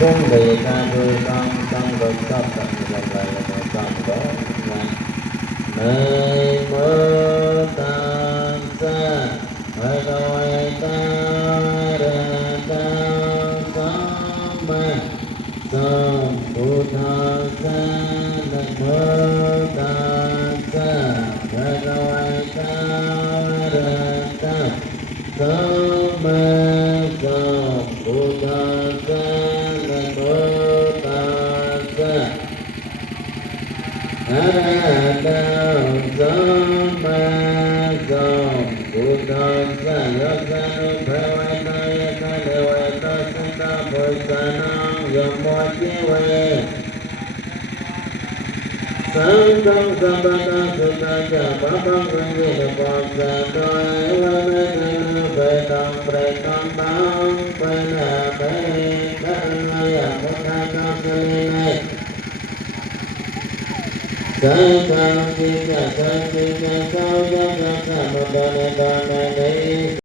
cung vị ca vui con được sắp tập làm lại là một con đó này mơ ta sa hơi đôi ta ra ta sa ma sam bồ tát sa nam mô ta sa hơi đôi ta ra ta sa ma sam bồ tát sa nam mô ta sa a ra ta ma sam bồ tát sa ya sa nu bhavata ya sa devata sutta bhusanam yamoti ve Sangam Sabata Sutta Babam Gangena Pasa Doi Vanadana Vedam Pretam Bam Pena Pe Karnaya Mutaka Salinai Sakam Sita Sakita Saujaka Samudana Dana Dei